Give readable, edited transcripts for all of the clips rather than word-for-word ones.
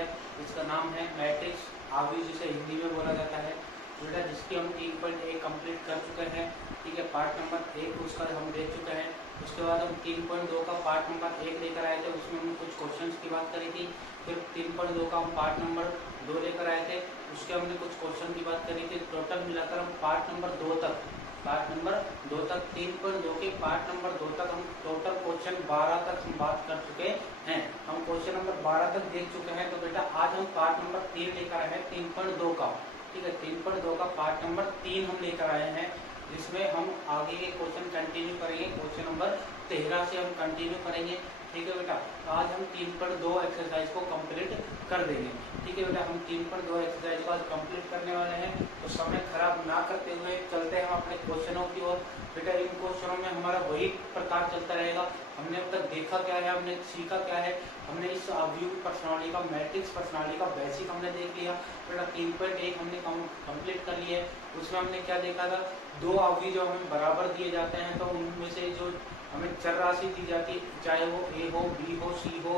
है, इसका नाम है मैट्रिक्स आव्यूह, जिसे हिंदी में बोला जाता है। बेटा जिसकी हम 3.1 कंप्लीट कर चुके हैं, ठीक है। पार्ट नंबर 1 उसका हम देख चुके हैं। उसके बाद हम 3.2 का पार्ट नंबर 1 लेकर आए थे, उसमें हमने कुछ क्वेश्चंस की बात करी थी। फिर 3.2 का हम पार्ट नंबर 2 लेकर आए थे, उसके हमने कुछ क्वेश्चन की बात करी थी। टोटल मिलाकर हम पार्ट नंबर 2 तक 3.2 के पार्ट नंबर 2 तक हम टोटल क्वेश्चन 12 तक हम बात कर चुके हैं। हम क्वेश्चन नंबर 12 तक देख चुके हैं। तो बेटा आज हम पार्ट नंबर 3 लेकर आए हैं 3.2 का, ठीक है। 3.2 का पार्ट नंबर 3 हम लेकर आए हैं, जिसमें हम आगे के क्वेश्चन कंटिन्यू करेंगे। क्वेश्चन नंबर 13 से हम कंटिन्यू करेंगे, ठीक है बेटा। आज हम 3.2 एक्सरसाइज को कंप्लीट कर देंगे, ठीक है बेटा। हम 3.2 एक्सरसाइज को आज कंप्लीट करने वाले हैं, तो समय खराब ना करते हुए चलते हैं अपने क्वेश्चनों की ओर। बेटा इन क्वेश्चनों में हमारा वही प्रकार चलता रहेगा। हमने अब तक देखा क्या है, हमने सीखा क्या है, हमने इस आव्यूह प्रश्नावली का, मैट्रिक्स प्रश्नावली का बेसिक हमने देख लिया। बेटा 3.1 हमने कंप्लीट कर लिया है। उसमें हमने क्या देखा था, दो आव्यूह जो हमें बराबर दिए जाते हैं, तो उनमें से जो हमें चर राशि दी जाती है, चाहे वो ए हो, बी हो, सी हो,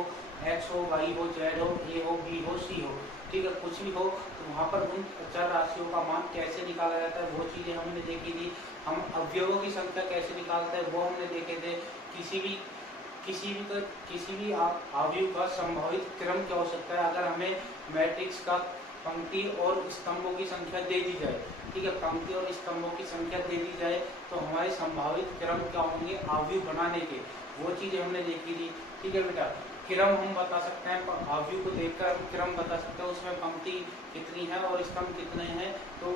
एक्स हो, वाई हो, जेड हो, ए हो, बी हो, सी हो, ठीक है, कुछ भी हो, तो वहाँ पर उन चर राशियों का मान कैसे निकाला जाता है वो चीज़ें हमने देखी थी। हम अवयवों की संख्या कैसे निकालते हैं वो हमने देखे थे। किसी भी आव्यूह का संभावित क्रम क्या हो सकता है अगर हमें मैट्रिक्स का पंक्ति और स्तंभों की संख्या दे दी जाए, ठीक है। पंक्ति और स्तंभों की संख्या दे दी जाए तो हमारे संभावित क्रम क्या होंगे आव्यूह बनाने के, वो चीजें हमने देखी थी, ठीक है बेटा। क्रम हम बता सकते हैं, आव्यूह को देखकर हम क्रम बता सकते हैं, उसमें पंक्ति कितनी है और स्तंभ कितने हैं, तो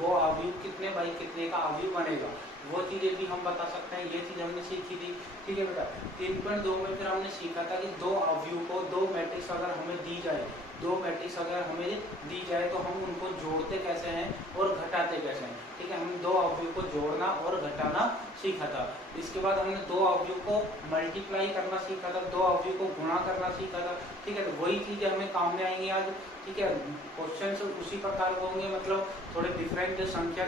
वो आव्यूह कितने बाई कितने का आव्यूह बनेगा, वो चीजें भी हम बता सकते हैं। ये चीज हमने सीखी थी, ठीक है बेटा। 3.2 में फिर हमने सीखा था कि दो आव्यूह को, दो मैट्रिक्स अगर हमें दी जाए, तो हम उनको जोड़ते कैसे हैं और घटाते कैसे हैं, ठीक है। हम दो आव्यूह को जोड़ना और घटाना सीखा था। इसके बाद हमने दो आव्यूह को मल्टीप्लाई करना सीखा था, दो आव्यूह को गुणा करना सीखा था, ठीक है। तो वही चीजें हमें काम में आएंगी आज, ठीक है। क्वेश्चन उसी प्रकार के होंगे, मतलब थोड़े डिफरेंट संख्या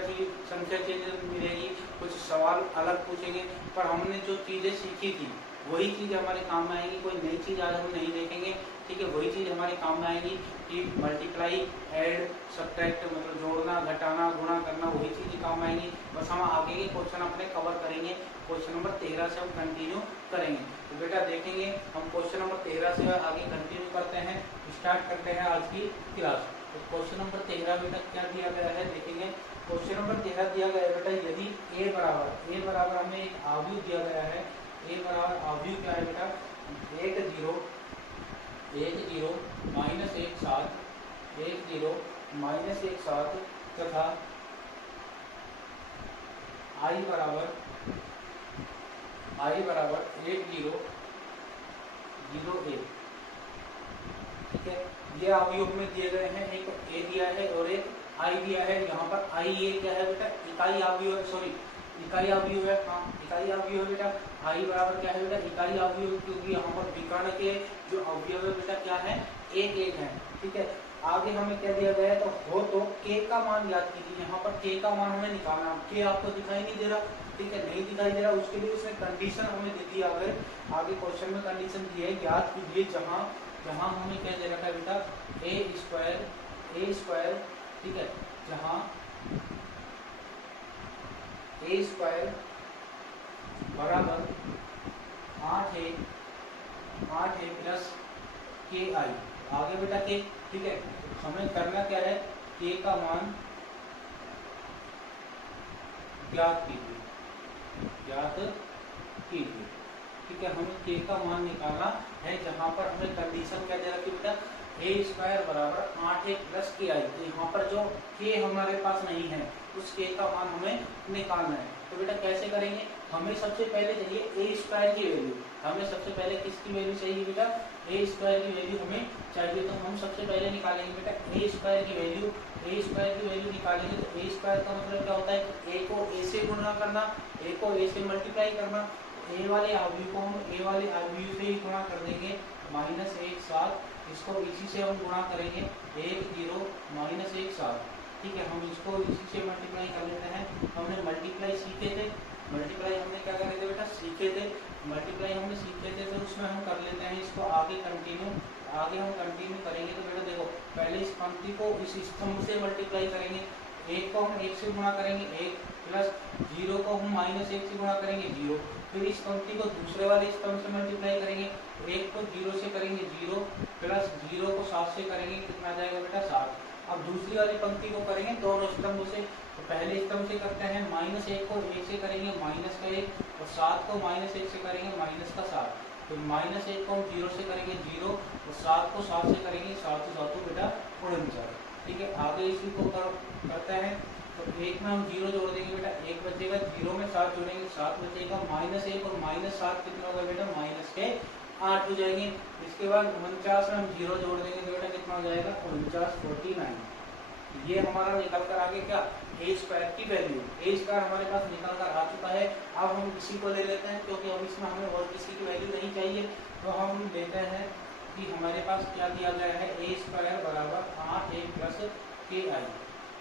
चीज मिलेगी, कुछ सवाल अलग पूछेंगे, पर हमने जो चीजें सीखी थी वही चीज हमारे काम में आएंगी। कोई नई चीज आज हम नहीं देखेंगे, ठीक है। वही चीज हमारे काम में आएगी कि मल्टीप्लाई, ऐड, सब्ट्रैक्ट, मतलब जोड़ना, घटाना, गुणा करना, वही चीज काम में आएंगी। बस हम आगे के क्वेश्चन अपने कवर करेंगे। क्वेश्चन नंबर 13 से हम कंटिन्यू करेंगे। तो बेटा देखेंगे हम क्वेश्चन नंबर 13 से आगे कंटिन्यू करते हैं, स्टार्ट करते हैं आज की क्लास। तो क्वेश्चन नंबर 13 बेटा क्या दिया गया है देखेंगे। क्वेश्चन नंबर 13 दिया गया है बेटा, यदि ए बराबर हमें एक आव्यूह दिया गया है, ए बराबर आव्यूह क्या है बेटा, 1 0 माइनस 1 7, 1 0 माइनस 1 7 तथा i बराबर 1 0 0 1, ठीक है। ये आव्यूह में दिए गए हैं, एक a दिया है और एक i दिया है। यहाँ पर i ये क्या है बेटा, इकाई आव्यूह है, सॉरी इकाई आव्यूह है, हाँ इकाई आव्यूह है बेटा। i बराबर क्या है बेटा, इकाई आव्यूह, क्योंकि यहाँ पर विकर्ण के जो अवयव है बेटा क्या है, एक एक है, ठीक है। आगे हमें क्या दिया गया है, तो k का मान याद कीजिए। यहाँ पर k का मान हमें निकालना, k आपको दिखाई नहीं दे रहा, ठीक है, नहीं दिखाई दे रहा, उसके लिए उसने कंडीशन हमें दे दी। आगे क्वेश्चन में कंडीशन दी है, याद कीजिए, जहाँ हमें क्या दे रखा है बेटा, a स्क्वायर, ठीक है, जहाँ a स्क्वायर बराबर 8a प्लस ki, आगे बेटा k, ठीक है। हमें करना क्या है, k का मान ज्ञात कीजिए, ठीक है। हमें k का मान निकालना है, जहां पर हमें कंडीशन क्या दे रखी है बेटा, a स्क्वायर बराबर 8a प्लस ki। तो यहाँ पर जो k हमारे पास नहीं है, उस k का मान हमें निकालना है। तो बेटा कैसे करेंगे, हमें सबसे पहले चाहिए a स्क्वायर की वैल्यू। हमें सबसे पहले किसकी वैल्यू चाहिए बेटा, a स्क्वायर की वैल्यू हमें चाहिए। तो हम सबसे पहले निकालेंगे बेटा a स्क्वायर की वैल्यू निकालेंगे। तो a स्क्वायर का मतलब क्या होता है, a को a से गुणा करना, a को a से मल्टीप्लाई करना। a वाले आव्यूह को हम a वाले आव्यूह से ही गुणा कर देंगे, माइनस 1 7, इसको इसी से हम गुणा करेंगे, 1 0 माइनस 1 7, ठीक है। हम इसको इसी से मल्टीप्लाई कर लेते हैं। हमने मल्टीप्लाई सीखे थे, मल्टीप्लाई हमने क्या करे थे बेटा, सीखे थे, मल्टीप्लाई हमने सीखे थे, तो उसमें हम कर लेते हैं इसको आगे कंटिन्यू। आगे हम कंटिन्यू करेंगे तो बेटा देखो पहले इस पंक्ति को इस स्तंभ से मल्टीप्लाई करेंगे, एक को हम एक से गुणा करेंगे एक, प्लस जीरो को हम माइनस एक से गुणा करेंगे जीरो, फिर इस पंक्ति को दूसरे वाले स्तंभ से मल्टीप्लाई करेंगे, एक को जीरो से करेंगे जीरो, प्लस जीरो को 7 से करेंगे, कितना आ जाएगा बेटा 7। अब दूसरी वाली पंक्ति को करेंगे दोनों स्तंभों से, तो पहले स्तंभ से करते हैं माइनस एक को एक से करेंगे माइनस का एक, और 7 को माइनस एक से करेंगे माइनस का 7, तो माइनस एक को हम जीरो से करेंगे जीरो, और 7 को 7 से करेंगे 7 से 7 बेटा 49। ठीक है, आगे इसी को करते हैं, तो एक में हम जीरो जोड़ देंगे बेटा, एक बचेगा, जीरो में 7 जोड़ेंगे 7 बचेगा, माइनस एक और माइनस 7 कितना होगा बेटा माइनस के 8 हो जाएंगे। इसके बाद 49 में हम जीरो जोड़ देंगे तो बेटा कितना हो जाएगा 49 49। ये हमारा निकल कर आगे क्या ए स्क्वायर की वैल्यू, ए स्क्वायर हमारे पास निकल कर आ चुका है। अब हम इसी को ले लेते हैं क्योंकि अब इसमें हमें और किसी की वैल्यू नहीं चाहिए, तो हम लेते हैं कि हमारे पास क्या दिया गया है ए स्क्वायर बराबर 8a प्लस के आई।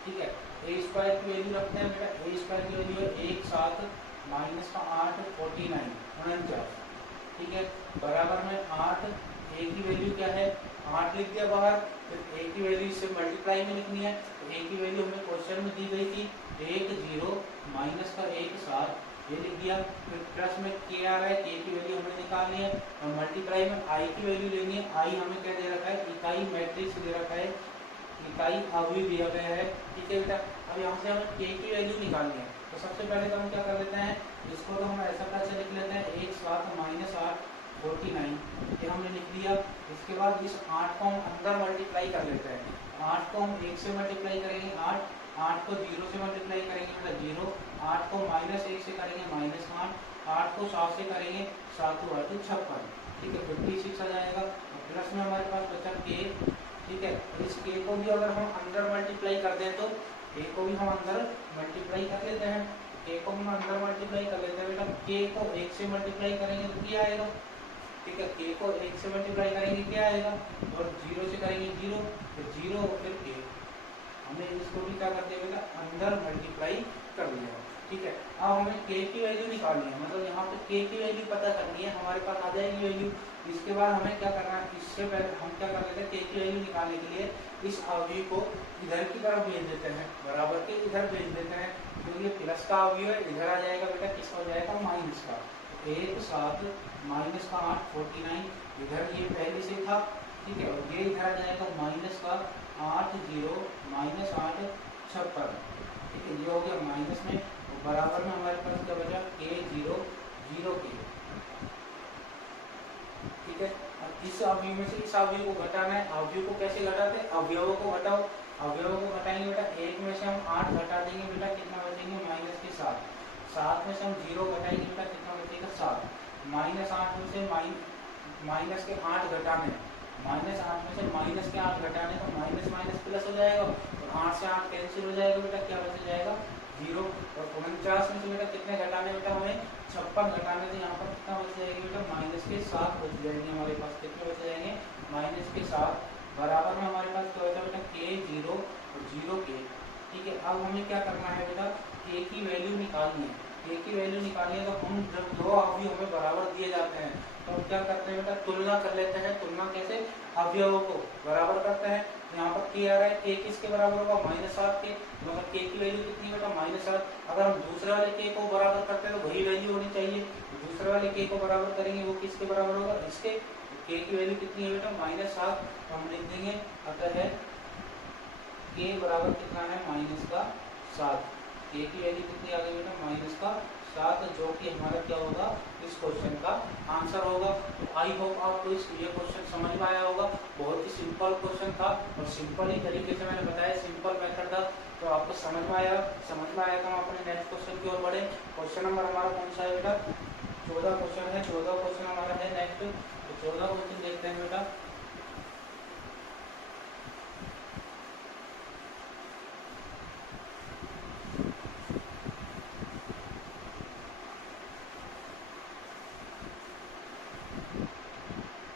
ठीक है, ए स्क्वायर की वैल्यू रखते हैं बेटा, ए स्क्वायर की वैल्यू है 1 7 माइनस का 8 49 49। ठीक है, बराबर में 8, ए की वैल्यू क्या है 8 लिख दिया बाहर, फिर ए की वैल्यू इससे मल्टीप्लाई में लिखनी है, तो ए की वैल्यू हमें क्वेश्चन में दी गई थी 1 0 माइनस का 1 7, ये लिख दिया, फिर प्लस में के आ रहा है, के की वैल्यू हमें निकालनी है, और मल्टीप्लाई में आई की वैल्यू लेनी है, आई हमें क्या दे रखा है इकाई मैट्रिक्स दे रखा है, इकाई अवयव दिया गया है। ठीक है बेटा, अब यहाँ से हमें के की वैल्यू निकालनी है, तो सबसे पहले तो हम क्या कर लेते हैं, इसको तो हम ऐसा कैसे लिख लेते हैं 1 7 माइनस 8 49, ये हमने लिख दिया। इसके बाद इस 8 को हम अंदर मल्टीप्लाई कर लेते हैं, 8 को हम 1 से मल्टीप्लाई करेंगे 8, 8 को 0 से मल्टीप्लाई करेंगे बेटा 0, 8 को माइनस 1 से करेंगे माइनस 8, 8 को 7 से करेंगे 7 8 56। ठीक है, 56 आ जाएगा, प्लस में हमारे पास बचा के। ठीक है, इस के को भी अगर हम अंदर मल्टीप्लाई कर दें तो के को भी हम अंदर मल्टीप्लाई कर लेते हैं, के को हम अंदर मल्टीप्लाई कर लेते हैं बेटा, के को 1 से मल्टीप्लाई करेंगे तो क्या आएगा। ठीक है, के को 1 से मल्टीप्लाई करेंगे क्या आएगा, और 0 से करेंगे 0, फिर 0 फिर के, हमने इसको भी क्या कर दिया बेटा अंदर मल्टीप्लाई कर लिया। ठीक है, अब हमें के की वैल्यू निकालनी है, मतलब यहाँ पे के की वैल्यू पता करनी है, हमारे पास आ जाएगी वैल्यू। इसके बाद हमें क्या करना है, इससे पहले हम क्या कर लेते हैं के की वैल्यू निकालने के लिए इस अवयव को इधर की तरफ भेज देते हैं, बराबर के इधर भेज देते हैं, तो ये प्लस का अवयव है, इधर आ जाएगा बेटा किसका हो जाएगा माइनस का, 1 7 माइनस का 8 49, इधर ये पहले से था। ठीक है, और ये इधर आ जाएगा माइनस का 8 0 माइनस 8 56। ठीक है, ये हो गया माइनस में, बराबर में हमारे पास क्या बचा के 0 0 के। ठीक है, अब इस अवयव में से इस अवयव को घटाना है, अवयव को कैसे घटाते हैं, अवयवों को घटाओ, अवयवों को घटाएंगे बेटा, 1 में से हम 8 घटा देंगे बेटा, कितना बचेंगे माइनस के 7, 7 में से हम 0 घटाएंगे बेटा, कितना बचेगा 7, माइनस 8 में से माइनस के 8 घटाने, माइनस 8 में से माइनस के 8 घटाने, तो माइनस माइनस प्लस हो जाएगा, और 8 से 8 कैंसिल हो जाएगा बेटा, क्या बच जाएगा 0, और 49 में से बेटा कितने घटाने बेटा हमें 56 घटाने, तो यहाँ पर कितना बच जाएगी बेटा माइनस के 7 बच जाएंगे, हमारे पास कितने बच जाएंगे माइनस के 7, बराबर में हमारे पास क्या बचा बेटा के 0 और 0 के। ठीक है, अब हमें क्या करना है बेटा के की वैल्यू निकालनी है, के की वैल्यू निकालनी है, तो हम जब दो अवयव हमें बराबर दिए जाते हैं तो हम क्या करते हैं बेटा तुलना कर लेते हैं, तुलना कैसे अवयवों को बराबर करते हैं, यहाँ पर के आ रहा है, के किसके बराबर होगा माइनस 7 के, मतलब के की वैल्यू कितनी बेटा माइनस 7, अगर हम दूसरे वाले के को बराबर करते हैं तो वही वैल्यू होनी चाहिए, दूसरे वाले के को बराबर करेंगे वो किसके बराबर होगा इसके, के की वैल्यू कितनी है बेटा माइनस 7, तो हम लिख देंगे अतः है के बराबर कितना है माइनस का 7, के की वैल्यू कितनी आ गई बेटा माइनस का 7, जो कि हमारा क्या होगा इस क्वेश्चन का आंसर होगा। तो आई होप आपको ये क्वेश्चन समझ में आया होगा, बहुत ही सिंपल क्वेश्चन था और सिंपल ही तरीके से मैंने बताया, सिंपल मेथड था, तो आपको समझ में आया तो हम अपने नेक्स्ट क्वेश्चन की ओर बढ़े। क्वेश्चन नंबर हमारा कौन सा है बेटा 14 क्वेश्चन है, 14 क्वेश्चन हमारा है नेक्स्ट, तो 14 क्वेश्चन देखते हैं बेटा।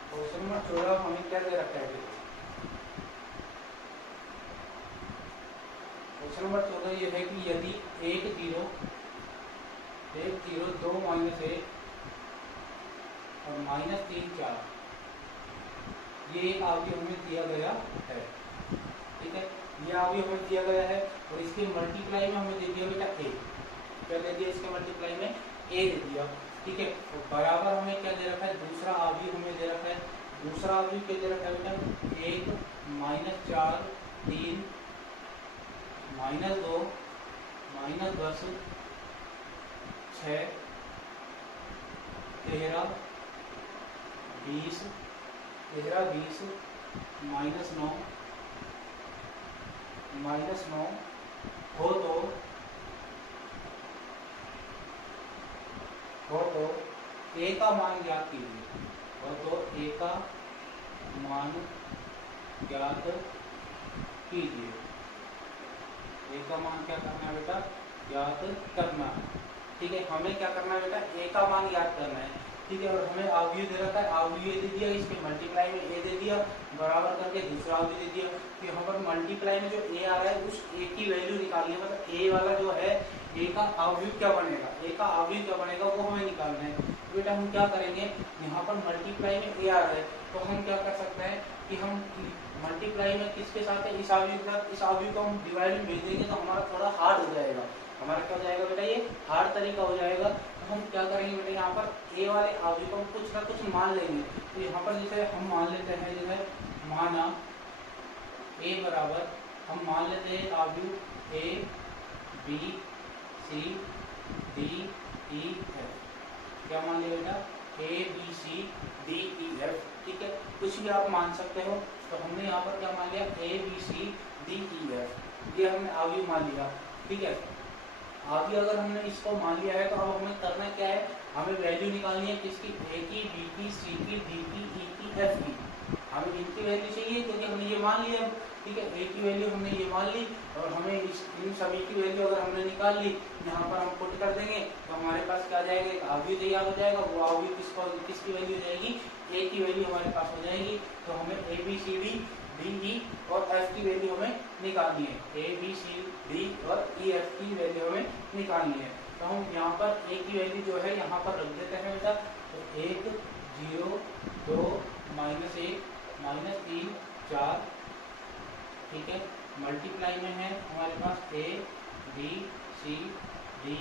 क्वेश्चन नंबर 14 हमें क्या दे रखा है, क्वेश्चन नंबर 14 ये है कि यदि 1 0 2 माइनस 1 और माइनस 3 4 ये एक अवयव हमें दिया गया है, ठीक है, ये अवयव हमें दिया गया है और इसके मल्टीप्लाई में हमें दे दिया बेटा ए, क्या दे दिया इसके मल्टीप्लाई में ए दे दिया, ठीक है। तो बराबर हमें क्या दे रखा है, दूसरा अवयव हमें दे रखा है, दूसरा अवयव क्या दे रखा है बेटा, 1 -4 3 -2 -10 6 13 20 -9 हो तो ए का मान ज्ञात कीजिए, हो तो ए का मान ज्ञात कीजिए, ए का मान क्या करना है बेटा, ज्ञात करना है, ठीक है। हमें क्या करना है बेटा, ए का मान ज्ञात करना है, ठीक है। और हमें अवयव दे रखा है, अवयव ए दे दिया, इसके मल्टीप्लाई में ए दे दिया, बराबर करके दूसरा अवयव दे दिया। तो यहाँ पर मल्टीप्लाई में जो ए आ रहा है उस ए की वैल्यू निकालनी है, मतलब ए वाला जो है ए का अवयव क्या बनेगा, ए का अवयव क्या बनेगा वो हमें निकालना है। तो बेटा हम क्या करेंगे, यहाँ पर मल्टीप्लाई में ए आ रहा है तो हम क्या कर सकते हैं कि हम मल्टीप्लाई में किसके साथ है, इस अवयव के साथ, इस अवयव को हम डिवाइड में भेज देंगे तो हमारा थोड़ा हार्ड हो जाएगा, हमारा क्या हो जाएगा बेटा, ये हार्ड तरीका हो जाएगा। तो हम क्या करेंगे बेटा, यहाँ पर ए वाले अवयव को कुछ ना कुछ मान लेंगे। तो यहाँ पर जैसे हम मान लेते हैं, जो है माना ए बराबर, हम मान लेते हैं अवयव A B C D E F, क्या मान लिया बेटा, A B C D E F, ठीक है, कुछ भी आप मान सकते हो। तो हमने यहाँ पर क्या मान लिया, A B C D E F, ये हमने अवयव मान लिया, ठीक है। अभी अगर हमने इसको मान लिया है तो अब हमें करना क्या है, हमें वैल्यू निकालनी है किसकी, ए की, बी की, सी की, डी की, ई की, एफ की, हमें इनकी वैल्यू चाहिए क्योंकि हमने ये मान लिया, ठीक है। ए की वैल्यू हमने ये मान ली और हमें इन सभी की वैल्यू अगर हमने निकाल ली, यहाँ पर हम पुट कर देंगे तो हमारे पास क्या जाएगा, एक अवयव तैयार हो जाएगा। वो अवयव किसकी वैल्यू जाएगी, ए की वैल्यू हमारे पास हो जाएगी। तो हमें A B C D D E और एफ की वैल्यू हमें निकालनी है, ए बी सी डी और ई एफ की वैल्यू हमें निकालनी है। तो हम यहाँ पर ए की वैल्यू जो है यहाँ पर रख देते हैं बेटा, तो 1 0 2 -1 -3 4, ठीक है। मल्टीप्लाई में है हमारे पास A B C D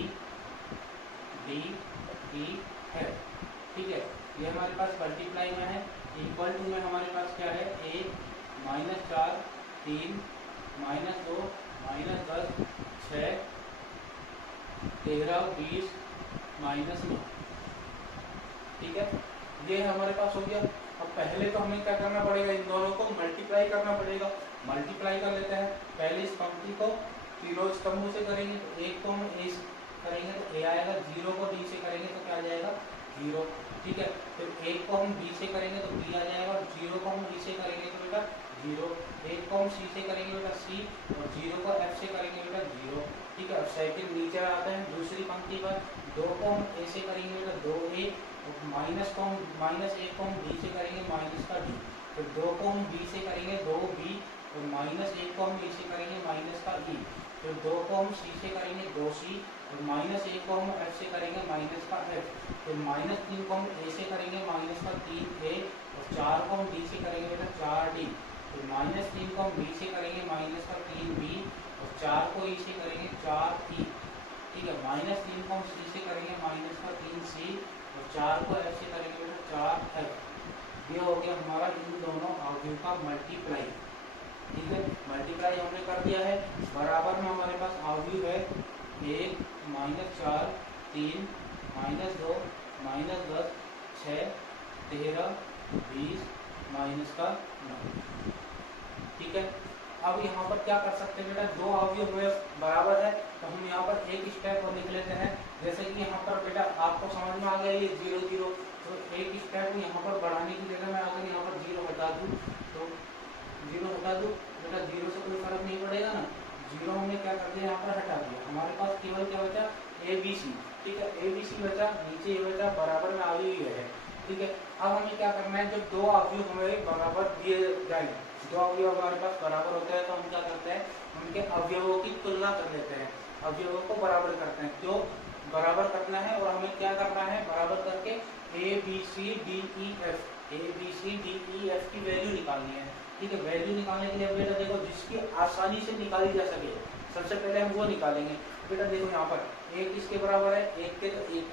D E है, ठीक है, ये हमारे पास मल्टीप्लाई में है। इक्वल टू में हमारे पास क्या है, 1 -4 3 -2 -10 6 13 20 -9, ठीक है, ये हमारे पास हो गया। अब पहले तो हमें क्या करना पड़ेगा, इन दोनों को मल्टीप्लाई करना पड़ेगा। मल्टीप्लाई कर लेते हैं, पहले इस पंक्ति को तीनों स्तंभों से करेंगे, तो एक को हम ए करेंगे तो ए आएगा, 0 को डी से करेंगे तो क्या आ जाएगा 0, ठीक है। फिर एक को हम बी से करेंगे तो बी आ जाएगा, 0 को हम ई से करेंगे तो बेटा 0, एक को हम सी से करेंगे बेटा सी और 0 को एफ से करेंगे बेटा 0, ठीक है। अब सेकंड नीचे आते हैं दूसरी पंक्ति पर, 2 को हम ए से करेंगे बेटा 2a, माइनस को हम -1 को हम डी से करेंगे माइनस का डी, फिर 2 को हम बी से करेंगे 2b और -1 को हम ए से करेंगे माइनस का ई, फिर 2 को हम सी से करेंगे 2c और -1 को हम एफ से करेंगे माइनस का एफ, फिर -3 को हम ए से करेंगे माइनस का 3a और 4 को हम डी से करेंगे बेटा 4d, फिर -3 को हम बी से करेंगे माइनस का 3b और 4 को ई से करेंगे 4e, ठीक है। -3 को हम सी से करेंगे माइनस का 3c और 4 को एफ से करेंगे बेटा 4f। ये हो गया हमारा इन दोनों अवयव का मल्टीप्लाई, ठीक है। मल्टीप्लाई हमने कर दिया है, बराबर में हमारे पास अवयव है 1 -4 3 -2 -10 6 13 20 -9, ठीक है। अब यहाँ पर क्या कर सकते हैं बेटा, दो अवयव हुए बराबर है तो हम यहाँ पर एक स्टेप और लिख लेते हैं। जैसे कि यहाँ पर बेटा आपको समझ में आ गया ये 0 0, तो एक स्टेप यहाँ पर बढ़ाने की जगह मैं अगर यहाँ पर 0 हटा दूँ तो 0 हटा दूँ बेटा, 0 से कोई फर्क नहीं पड़ेगा ना, 0 हमने क्या कर दिया यहाँ पर हटा दिया, हमारे पास केवल क्या बचा ए बी सी, ठीक है, ए बी सी बचा, नीचे ये बचा, बराबर में अवयव है, ठीक है। अब हमें क्या करना है, जब दो अवयव हमें बराबर दिए जाए, दो अवयव हमारे पास बराबर होते हैं तो हम क्या करते हैं, उनके अवयवों की तुलना कर लेते हैं, अवयवों को बराबर करते हैं। क्यों बराबर करना है और हमें क्या करना है, बराबर करके A B C D E F, A B C D E F value वैल्यू निकालनी है। ठीक है, वैल्यू निकालने के लिए अब बेटा देखो जिसकी आसानी से निकाली जा सके सबसे पहले हम वो निकालेंगे। बेटा देखो यहाँ पर ए किसके बराबर है, एक के, तो एक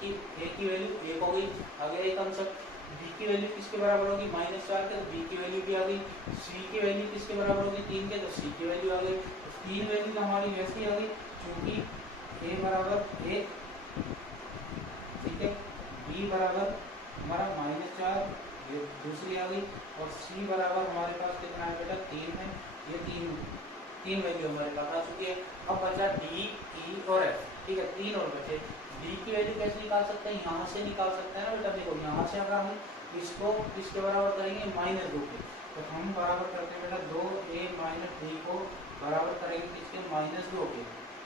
की वैल्यू एक हो गई, आगे एक कंसेप्ट। बी की वैल्यू किसके बराबर होगी, -4 के, तो बी की वैल्यू भी आ गई। सी की वैल्यू किसके बराबर होगी, 3 के, तो सी की वैल्यू आ गई। तो 3 वैल्यू तो हमारी वैसी आ गई क्योंकि ए बराबर 1, ठीक है, बी बराबर हमारा -4, ये दूसरी आ गई, और सी बराबर हमारे पास कितना है बेटा 3 है। ये तीन वैल्यू हमारे पास आ चुकी है। अब बचा डी ई और एफ। ठीक है, 3 और बचे। डी की वैल्यू कैसे निकाल सकते हैं, यहाँ से निकाल सकते हैं ना बेटा। देखो यहाँ से अगर हम इसको किसके बराबर करेंगे, -2 के, तो हम बराबर करते हैं बेटा 2a - d को बराबर करेंगे किसके, -2 के।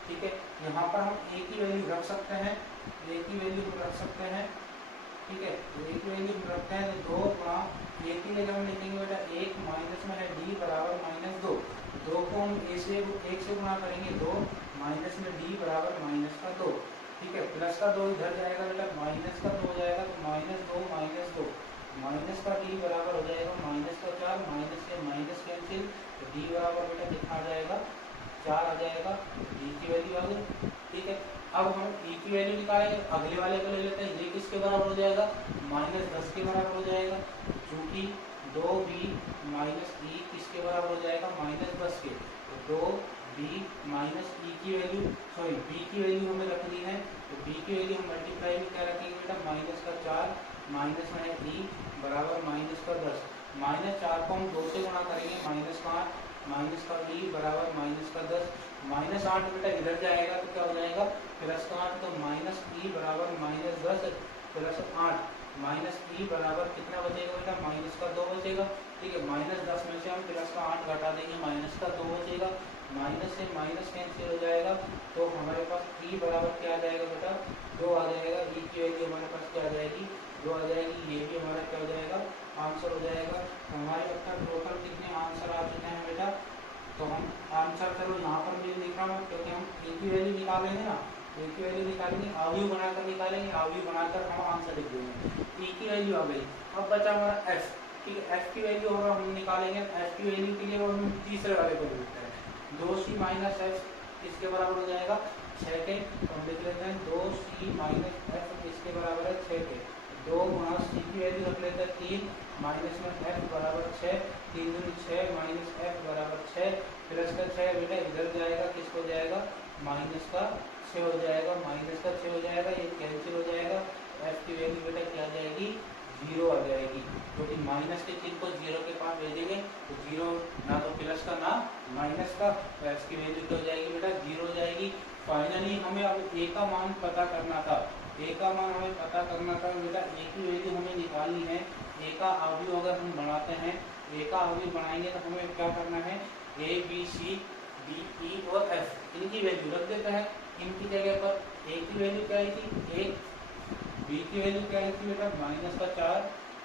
ठीक है, यहाँ पर हम a की वैल्यू रख सकते हैं, a की वैल्यू रख सकते हैं। ठीक है, तो a की वैल्यू रखते हैं तो 2 गुणा a की जगह हम लिखेंगे बेटा 1 माइनस में है d बराबर -2। 2 को हम a से 1 से गुणा करेंगे 2, माइनस में d बराबर -2। ठीक है, प्लस का 2 इधर जाएगा बेटा, माइनस का 2 हो जाएगा, तो -2 माइनस का d बराबर हो जाएगा -4, माइनस से माइनस कैंसिल, तो d बराबर बेटा कितना आ जाएगा, 4 आ जाएगा। d की वैल्यू आ गई। ठीक है, अब हम e की वैल्यू निकालेंगे, अगले वाले को ले लेते हैं। ये किसके बराबर हो जाएगा, -10 के बराबर हो जाएगा, क्योंकि 2b - e किसके बराबर हो जाएगा, -10 के। तो 2b - e की वैल्यू, सॉरी b की वैल्यू हमें रखनी है, तो b की वैल्यू हम मल्टीप्लाई में क्या रखेंगे बेटा, -4 माइनस में e बराबर -10। -4 को हम 2 से गुणा करेंगे, -5 -e बराबर -10। -8 बेटा इधर जाएगा तो क्या हो जाएगा, +8, तो -e बराबर -10 प्लस 8, -e बराबर कितना बचेगा बेटा, -2 बचेगा। ठीक है, -10 में से हम +8 घटा देंगे, -2 बचेगा। माइनस से माइनस कैंसिल हो जाएगा, तो हमारे पास e बराबर क्या आ जाएगा बेटा, 2 आ जाएगा। e की वैल्यू हमारे पास क्या आ जाएगी, 2 आ जाएगी। ये भी हमारा क्या हो जाएगा, आंसर हो जाएगा। हमारे अब तक टोटल कितने आंसर आ चुके हैं बेटा, तो हम आंसर चलो यहाँ पर भी लिख रहा हूँ, क्योंकि हम ए की वैल्यू निकालेंगे ना, ए की वैल्यू निकालेंगे, अवयव बनाकर निकालेंगे, अवयव बनाकर हम आंसर लिख देंगे। ई की वैल्यू आ गई। अब बचा हमारा एफ। ठीक है, एफ की वैल्यू हम निकालेंगे। एफ की वैल्यू के लिए हम तीसरे वाले को लिखते हैं, 2c - f किसके बराबर हो जाएगा, 6 के। तो हम लिख लेते हैं 2c - f किसके बराबर है, 6 के। 2 गुणा c की वैल्यू रख लेते हैं 3, माइनस में f बराबर 6, 3 दूनी 6 माइनस f बराबर 6, प्लस का 6 बेटा इधर जाएगा, किसको जाएगा, माइनस का 6 हो जाएगा, माइनस का 6 हो जाएगा, ये कैंसिल हो जाएगा। f की वैल्यू बेटा क्या आ जाएगी, 0 आ जाएगी, क्योंकि माइनस के चिन्ह को 0 के पास भेजेंगे तो 0 ना तो प्लस का ना माइनस का, तो f की वैल्यू क्या हो जाएगी बेटा, 0 हो जाएगी। फाइनली हमें अब a का मान पता करना था, a का मान हमें पता करना था बेटा, a की वैल्यू हमें निकालनी है। a का अवयव अगर हम बनाते हैं, a का अवयव बनाएंगे तो हमें क्या करना है, a b c d e और f इनकी वैल्यू रख देते हैं। इनकी जगह पर a की वैल्यू क्या आई थी, 1, b की वैल्यू क्या आई थी बेटा, -4,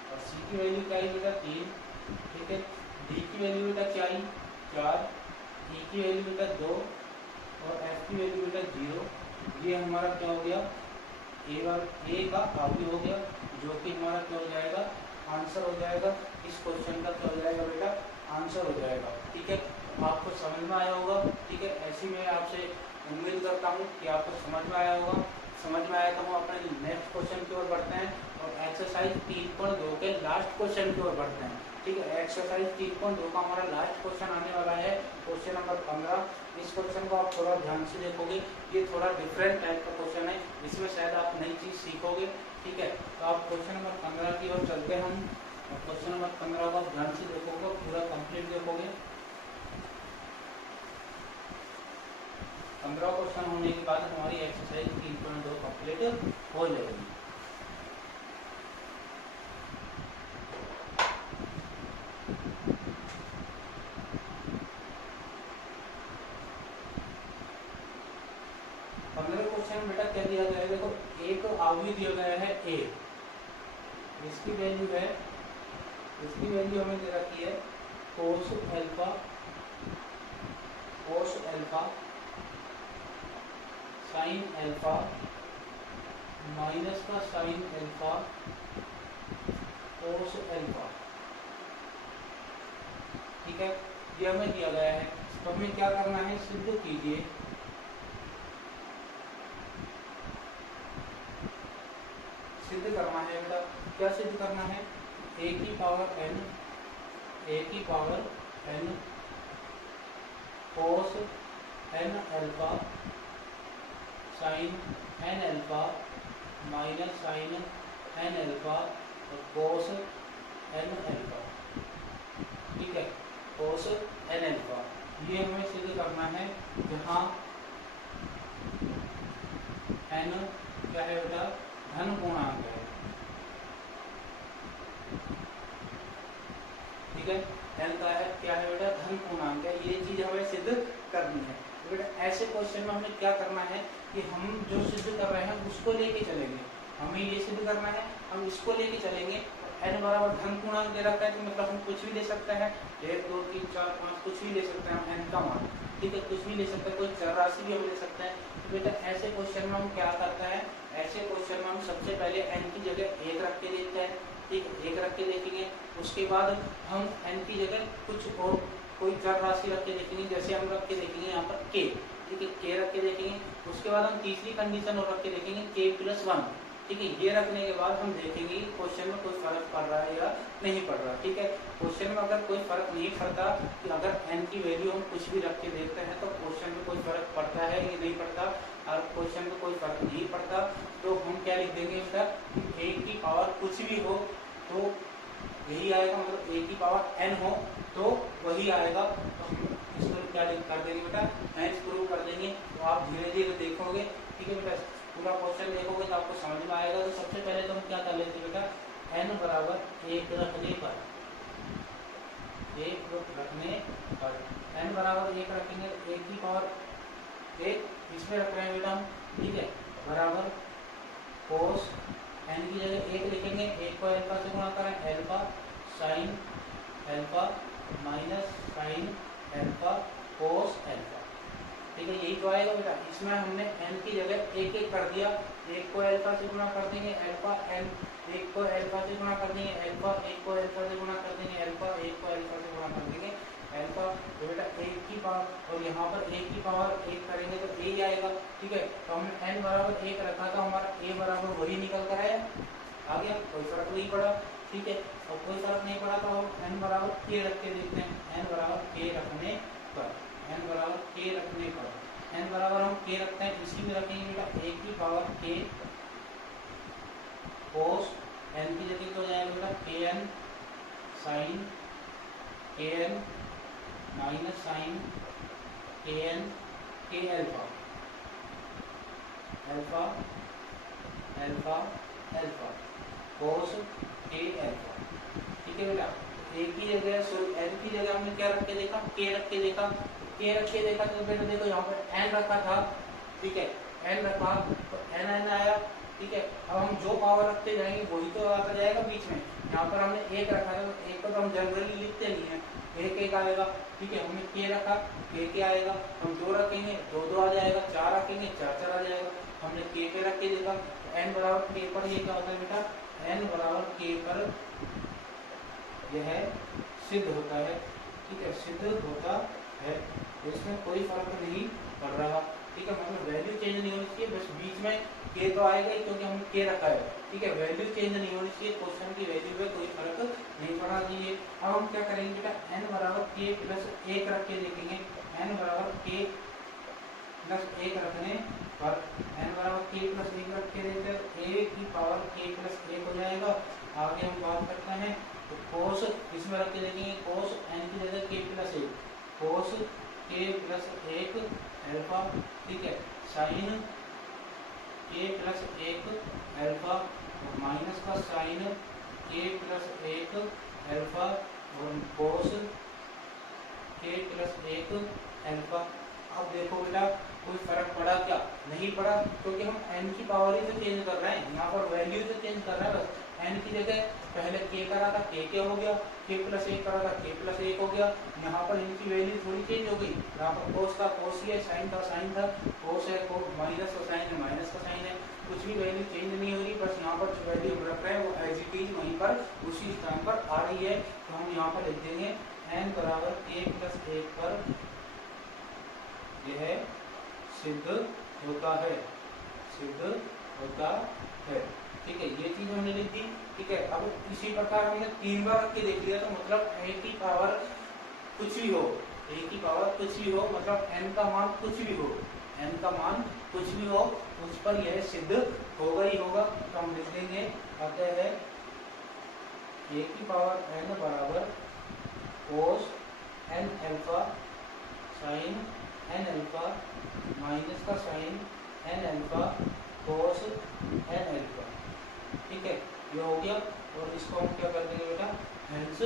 और c की वैल्यू क्या आई बेटा, 3। ठीक है, d की वैल्यू बेटा क्या आई, 4, e की वैल्यू बेटा 2, और f की वैल्यू बेटा 0। ये हमारा क्या हो गया, ए का अवयव हो गया, जो कि हमारा क्या हो जाएगा, आंसर हो जाएगा। इस क्वेश्चन का क्या हो जाएगा बेटा, आंसर हो जाएगा। ठीक है, आपको समझ में आया होगा। ठीक है, ऐसी मैं आपसे उम्मीद करता हूँ कि आपको समझ में आया होगा। समझ में आया तो हम अपने नेक्स्ट क्वेश्चन की ओर बढ़ते हैं और एक्सरसाइज 3.2 के लास्ट क्वेश्चन की ओर बढ़ते हैं। ठीक है, एक्सरसाइज 3.2 का हमारा लास्ट क्वेश्चन आने वाला है, क्वेश्चन नंबर 15। इस क्वेश्चन को आप थोड़ा ध्यान से देखोगे, ये थोड़ा डिफरेंट टाइप का क्वेश्चन है, इसमें शायद आप नई चीज़ सीखोगे। ठीक है, तो आप क्वेश्चन नंबर 15 की ओर चलते हैं हम। क्वेश्चन नंबर 15 को आप ध्यान से देखोगे, पूरा कंप्लीट देखोगे। 15 क्वेश्चन होने के बाद हमारी एक्सरसाइज 3.2 कंप्लीट हो जाएगी। क्वेश्चन बेटा क्या दिया गया है, देखो एक अवयव दिया गया है a, इसकी वैल्यू है, इसकी वैल्यू हमें दे रखी है cos alpha sin alpha minus का sin अल्फा cos अल्फा। ठीक है, ये हमें दिया गया है। तो हमें क्या करना है, सिद्ध कीजिए, सिद्ध करना है बेटा। क्या सिद्ध करना है, a की power n cos n alpha sin n alpha minus sin n alpha और cos n अल्फा, ठीक है, cos n अल्फा, ये हमें सिद्ध करना है। जहाँ n क्या है बेटा, धन पूर्णांक है, ठीक है, n का है क्या है बेटा, धन पूर्णांक है। ये चीज हमें सिद्ध करनी है। तो बेटा ऐसे क्वेश्चन में हमें क्या करना है कि हम जो सिद्ध कर रहे हैं उसको लेके चलेंगे। हमें ये सिद्ध करना है, हम इसको लेके चलेंगे। n बराबर धन पूर्णांक दे रखा है तो मतलब हम कुछ भी ले सकते हैं, 1 2 3 4 5 कुछ भी ले सकते हैं हम n का मान, ठीक है, कुछ भी ले सकते हैं, कोई चर राशि भी हम ले सकते हैं। तो बेटा ऐसे क्वेश्चन में हम क्या करते हैं, ऐसे क्वेश्चन में हम सबसे पहले n की जगह 1 रख के देखते हैं, ठीक, 1 रख के देखेंगे। उसके बाद हम n की जगह कुछ और कोई चर राशि रख के देखेंगे, जैसे हम रख के देखेंगे यहाँ पर k, ठीक है, k रख के देखेंगे। उसके बाद हम तीसरी कंडीशन और रख के देखेंगे k+1, ठीक है। ये रखने के बाद हम देखेंगे क्वेश्चन में कोई फर्क पड़ रहा है या नहीं पड़ रहा, ठीक है। क्वेश्चन में अगर कोई फर्क नहीं पड़ता कि अगर n की वैल्यू हम कुछ भी रख के देखते हैं तो क्वेश्चन में कोई फर्क पड़ता है या नहीं पड़ता, और क्वेश्चन में कोई फर्क नहीं पड़ता तो हम क्या लिख देंगे बेटा, a की पावर कुछ भी हो तो यही आएगा, मतलब a की पावर n हो तो वही आएगा। तो हम इसको क्या कर देंगे बेटा, हैंस प्रूव कर देंगे। तो आप धीरे धीरे देखोगे, ठीक है बेटा, पूरा क्वेश्चन देखोगे तो आपको समझ में आएगा। तो सबसे पहले तो हम क्या कर लेते हैं बेटा, n बराबर 1 रखने पर, 1 रखने पर, n बराबर 1 रखेंगे, 1 की पावर 1 इसमें रख रहे हैं बेटा हम, ठीक है, बराबर cos n की जगह 1 लिखेंगे, 1 को अल्फा से गुणा करें, alpha sin alpha minus sin alpha cos alpha, ठीक है, यही तो आएगा बेटा। इसमें हमने n की जगह 1 1 कर दिया, 1 को अल्फा से गुणा कर देंगे अल्फा n, 1 को अल्फा से गुणा कर देंगे अल्फा, 1 को अल्फा से गुणा कर देंगे अल्फा, 1 को अल्फा से गुणा कर देंगे अल्फा। तो बेटा 1 की पावर और यहाँ पर 1 की पावर 1 करेंगे तो a ही आएगा, ठीक है। तो हमने n बराबर 1 रखा था, हमारा a बराबर वही निकल कर आया, आ गया, कोई फर्क नहीं पड़ा, ठीक है। और कोई फर्क नहीं पड़ा तो हम n बराबर k रख के देखते हैं, n बराबर k रखने पर, n बराबर k रखने पर, n बराबर हम k रखते हैं, इसी में रखेंगे बेटा 1 की पावर k cos n की जगह तो जाएगा बेटा kn sin kn minus sin kn k alpha alpha alpha alpha cos k alpha, ठीक है बेटा। एक की जगह सॉरी n की जगह हमने क्या रख के देखा, k रख के देखा, k रख के देखा तो बेटा देखो यहाँ पर n रखा था, ठीक है, n रखा तो n आया, ठीक है। अब हम जो पावर रखते जाएंगे वही तो आता जाएगा बीच में। यहाँ पर हमने 1 रखा था तो 1 को तो हम जनरली लिखते नहीं है, 1 1 आएगा, ठीक है। हमने k रखा, k आएगा, हम 2 रखेंगे 2 2 आ जाएगा, 4 रखेंगे 4 4 आ जाएगा। हमने k पे रख के देखा, n बराबर k पर ये क्या होता है बेटा, n बराबर k पर यह सिद्ध होता है, ठीक है, सिद्ध होता है। इसमें कोई फर्क नहीं पड़ रहा, ठीक है, मतलब वैल्यू चेंज नहीं होनी चाहिए, बस बीच में k तो आएगा ही क्योंकि हमने k रखा है, ठीक है, वैल्यू चेंज नहीं होनी चाहिए, क्वेश्चन की वैल्यू में कोई फर्क नहीं पड़ना चाहिए। अब हम क्या करेंगे बेटा, n बराबर k+1 रख के देखेंगे, n बराबर k+1 रखने पर, n बराबर k+1 रख के देखते हैं, a की पावर k+1 हो जाएगा। आगे हम बात करते हैं तो cos इसमें रख के देखेंगे, cos n की जगह k+1, cos k+1 अल्फा, ठीक है, sin k+1 अल्फा और माइनस का sin k+1 अल्फा और cos k+1 अल्फा। अब देखो बेटा कोई फर्क पड़ा क्या, नहीं पड़ा, क्योंकि हम n की पावर ही तो चेंज कर रहे हैं, यहाँ पर वैल्यू तो चेंज कर रहे हैं, बस n की जगह पहले k करा था k क्या हो गया, k+1 करा था k+1 हो गया। यहाँ पर इनकी वैल्यू थोड़ी चेंज हो गई, यहाँ पर cos का cos ही है, sin का sin था, cos है cos, माइनस का sin है माइनस का sin है, कुछ भी वैल्यू चेंज नहीं हो रही, बस यहाँ पर जो वैल्यू हम रख रहे हैं वो एज इट इज वहीं पर उसी स्थान पर आ रही है। तो हम यहाँ पर लिख देंगे n बराबर k प्लस 1 पर यह सिद्ध होता है, सिद्ध होता है। ठीक है, ये चीज हमने लिख दी। ठीक है, अब इसी प्रकार हमने 3 बार रख के देख लिया, तो मतलब a की पावर कुछ भी हो, a की पावर कुछ भी हो, मतलब n का मान कुछ भी हो, n का मान कुछ भी हो, उस पर यह सिद्ध होगा ही होगा। तो हम लिख देंगे अतः है a की पावर n बराबर cos n alpha sin n alpha minus का sin n alpha cos n alpha. ठीक है, ये हो गया। और इसको हम क्या कर देंगे बेटा, हेंस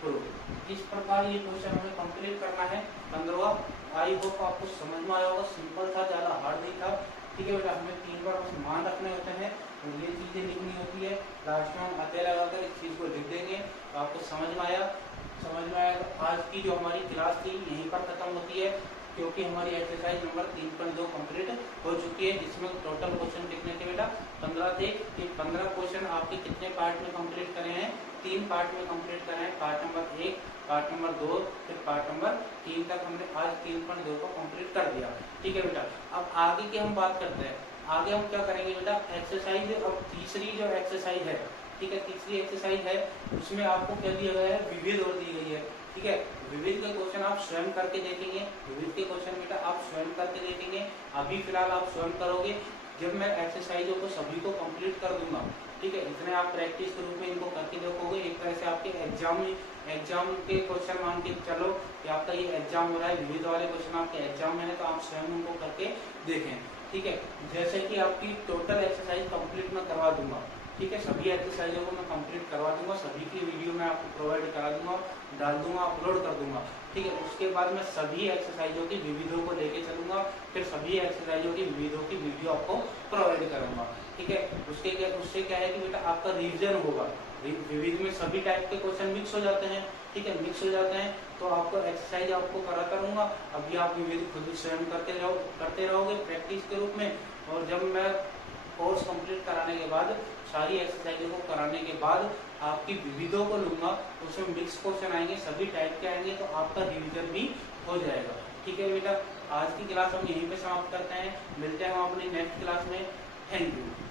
प्रूफ। इस प्रकार ये क्वेश्चन हमें कंप्लीट करना है 15वां। आई होप आपको समझ में आया होगा, सिंपल था, ज्यादा हार्ड नहीं था। ठीक है बेटा, हमें 3 बार बस मान रखने होते हैं और ये चीजें लिखनी होती है। लास्ट में हम अतः लगाकर इस चीज को लिख देंगे। तो आपको समझ में आया, समझ में आया। तो आज की जो हमारी क्लास थी यहीं पर खत्म होती है, क्योंकि हमारी एक्सरसाइज नंबर 3.2 कंप्लीट हो चुकी है, जिसमें टोटल क्वेश्चन कितने थे बेटा, 15 थे। ये 15 क्वेश्चन आपके कितने पार्ट में कंप्लीट करे हैं, 3 पार्ट में कंप्लीट करे हैं। पार्ट नंबर 1, पार्ट नंबर 2, फिर पार्ट नंबर 3 तक हमने आज 3.2 को कंप्लीट कर दिया। ठीक है बेटा, अब आगे की हम बात करते हैं। आगे हम क्या करेंगे बेटा, एक्सरसाइज। अब तीसरी जो एक्सरसाइज है, ठीक है, तीसरी एक्सरसाइज है, उसमें आपको क्या दिया गया है, विविध और दी गई है। ठीक है, विविध के क्वेश्चन आप स्वयं करके देखेंगे, विविध के क्वेश्चन बेटा आप स्वयं करके देखेंगे। अभी फिलहाल आप स्वयं करोगे, जब मैं एक्सरसाइजों को सभी को कंप्लीट कर दूंगा। ठीक है, इतने आप प्रैक्टिस के रूप में इनको करके देखोगे, एक तरह से आपके एग्जाम के क्वेश्चन मान के चलो कि आपका ये एग्जाम हो रहा है, विविध वाले क्वेश्चन आपके एग्जाम में है, तो आप स्वयं उनको करके देखें। ठीक है, जैसे कि आपकी टोटल एक्सरसाइज कंप्लीट मैं करवा दूंगा। ठीक है, सभी एक्सरसाइजों को मैं कंप्लीट करवा दूंगा, सभी की वीडियो मैं आपको प्रोवाइड करा दूंगा, डाल दूंगा, अपलोड कर दूंगा। ठीक है, उसके बाद मैं सभी एक्सरसाइजों की विविधों को लेके चलूंगा, फिर सभी एक्सरसाइजों की विविधों की वीडियो आपको प्रोवाइड करूंगा। ठीक है, उससे क्या है कि बेटा आपका रिवीजन होगा। विविध में सभी टाइप के क्वेश्चन मिक्स हो जाते हैं। ठीक है, मिक्स हो जाते हैं, तो आपको एक्सरसाइज आपको कराता रहूंगा। अभी आप विविध खुद स्वयं करते रहोगे प्रैक्टिस के रूप में। और जब मैं कोर्स कंप्लीट कराने के बाद, सारी एक्सरसाइजों को कराने के बाद आपकी विविधों को लूंगा, उसमें मिक्स क्वेश्चन आएंगे, सभी टाइप के आएंगे, तो आपका रिवीजन भी हो जाएगा। ठीक है बेटा, आज की क्लास हम यहीं पे समाप्त करते हैं, मिलते हैं हम अपनी नेक्स्ट क्लास में। Thank you.